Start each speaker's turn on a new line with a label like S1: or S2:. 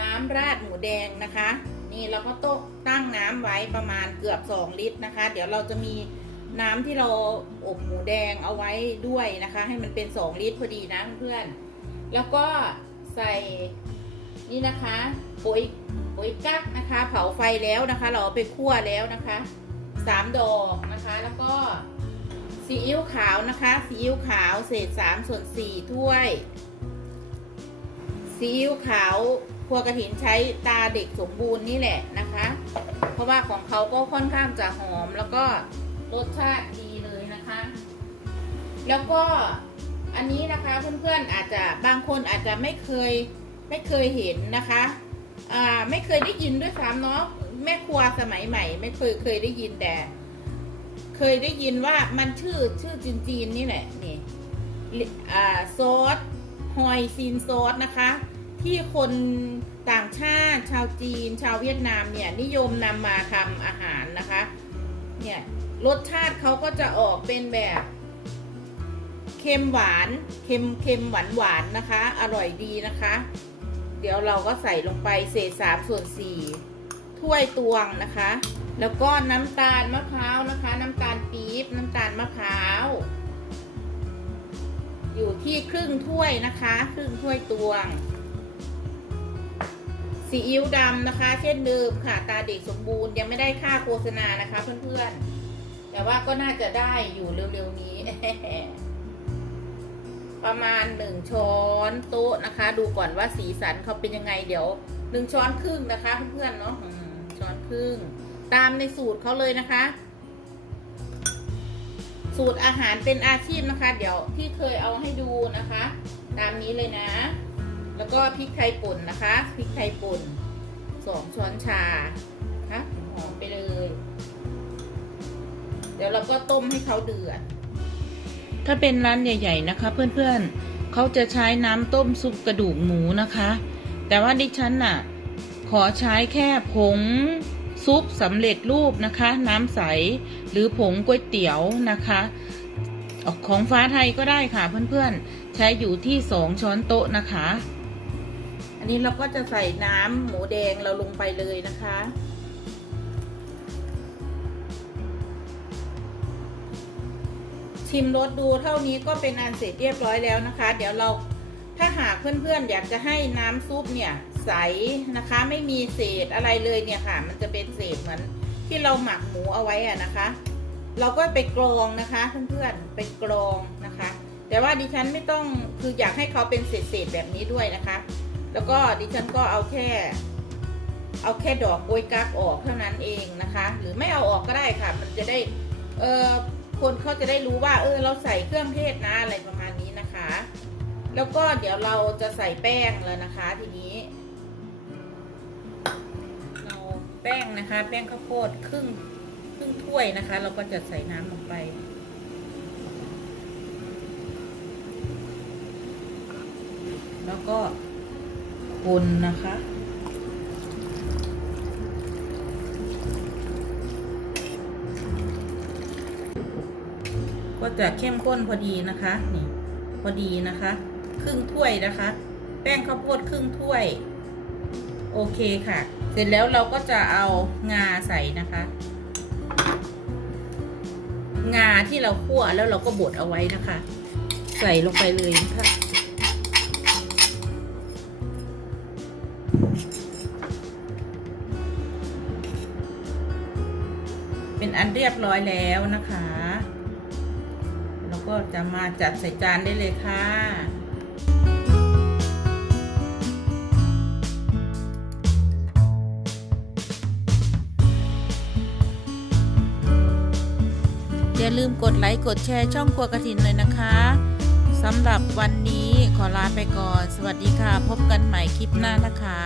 S1: น้ำราดหมูแดงนะคะ นี่เราก็ต้ตั้งน้ำไว้ประมาณเกือบสองลิตรนะคะ เดี๋ยวเราจะมีน้ำที่เราอบหมูแดงเอาไว้ด้วยนะคะ ให้มันเป็นสองลิตรพอดีนะเพื่อนๆแล้วก็ใส่นี่นะคะปุ๋ยปุ๋ยกั๊กนะคะ เผาไฟแล้วนะคะ เราเอาไปคั่วแล้วนะคะสามดอกนะคะ แล้วก็ซีอิ๊วขาวนะคะซีอิ๊วขาวเศษสามส่วนสี่ถ้วย ซีอิ๊วขาวครัวกระถินใช้ตาเด็กสมบูรณ์นี่แหละนะคะ เพราะว่าของเขาก็ค่อนข้างจะหอมแล้วก็รสชาติดีเลยนะคะ แล้วก็อันนี้นะคะเพื่อนๆอาจจะบางคนอาจจะไม่เคยไม่เคยเห็นนะคะอ่าไม่เคยได้ยินด้วยซ้ำเนาะแม่ครัวสมัยใหม่ ไม่เคยเคยได้ยินแต่ เคยได้ยินว่ามันชื่อชื่อจีนๆนี่แหละนี่อ่าซอส ฮอยซีนซอสนะคะ ที่คนต่างชาติชาวจีน ชาวเวียดนามเนี่ยนิยมนำมาทำอาหารนะคะเนี่ยรสชาติเขาก็จะออกเป็นแบบเค็มหวานเค็มเค็มหวานหวานนะคะ อร่อยดีนะคะ เดี๋ยวเราก็ใส่ลงไปเศษสามส่วนสี่ถ้วยตวงนะคะ แล้วก็น้ำตาลมะพร้าวนะคะ น้ำตาลปี๊บน้ำตาลมะพร้าว อยู่ที่ครึ่งถ้วยนะคะ ครึ่งถ้วยตวงซีอิ๊วดำนะคะ เช่นเดิมค่ะ ตาเด็กสมบูรณ์ยังไม่ได้ค่าโฆษณานะคะ เพื่อนๆ แต่ว่าก็น่าจะได้อยู่เร็วๆนี้ ประมาณหนึ่งช้อนโต๊ะนะคะ ดูก่อนว่าสีสันเขาเป็นยังไงเดี๋ยวหนึ่งช้อนครึ่งนะคะ เพื่อนๆเนาะช้อนครึ่ง ตามในสูตรเขาเลยนะคะ สูตรอาหารเป็นอาชีพนะคะ เดี๋ยวที่เคยเอาให้ดูนะคะ ตามนี้เลยนะ แล้วก็พริกไทยป่นนะคะพริกไทยป่นสองช้อนชาคะหอมไปเลย เดี๋ยวเราก็ต้มให้เขาเดือด
S2: ถ้าเป็นร้านใหญ่ ๆ นะคะ เพื่อนๆเขาจะใช้น้ำต้มซุปกระดูกหมูนะคะ แต่ว่าดิฉันน่ะ ขอใช้แค่ผง ซุปสำเร็จรูปนะคะ น้ำใสหรือผงก๋วยเตี๋ยวนะคะของฟ้าไทยก็ได้ค่ะเพื่อนๆ ใช้อยู่ที่สองช้อนโต๊ะนะคะ
S1: อันนี้เราก็จะใส่น้ำหมูแดงเราลงไปเลยนะคะ ชิมรสดูเท่านี้ก็เป็นอันเสร็จเรียบร้อยแล้วนะคะ เดี๋ยวเราถ้าหากเพื่อนๆ อยากจะให้น้ำซุปเนี่ย ใสนะคะ ไม่มีเศษอะไรเลยเนี่ยค่ะ มันจะเป็นเศษเหมือนที่เราหมักหมูเอาไว้อะนะคะ เราก็ไปกรองนะคะเพื่อนๆไปกรองนะคะ แต่ว่าดิฉันไม่ต้องคืออยากให้เขาเป็นเศษๆแบบนี้ด้วยนะคะ แล้วก็ดิฉันก็เอาแค่ เอาแค่ดอกโวยกักออกเท่านั้นเองนะคะ หรือไม่เอาออกก็ได้ค่ะ มันจะได้เออคนเขาจะได้รู้ว่า เออ เราใส่เครื่องเทศนะอะไรประมาณนี้นะคะ แล้วก็เดี๋ยวเราจะใส่แป้งแล้วนะคะ ทีนี้ แป้งนะคะ แป้งข้าวโพดครึ่งครึ่งถ้วยนะคะ เราก็จะใส่น้ำลงไป แล้วก็คนนะคะก็จะเข้มข้นพอดีนะคะนี่พอดีนะคะ ครึ่งถ้วยนะคะ แป้งข้าวโพดครึ่งถ้วย โอเคค่ะ เสร็จแล้วเราก็จะเอางาใส่นะคะ งาที่เราคั่วแล้วเราก็บดเอาไว้นะคะ ใส่ลงไปเลยนะคะเป็นอันเรียบร้อยแล้วนะคะเราก็จะมาจัดใส่จานได้เลยค่ะาลืมกดไลค์กดแชร์ช่องครัวกระถินเลยนะคะสำหรับวันนี้ขอลาไปก่อน สวัสดีค่ะ พบกันใหม่คลิปหน้านะคะ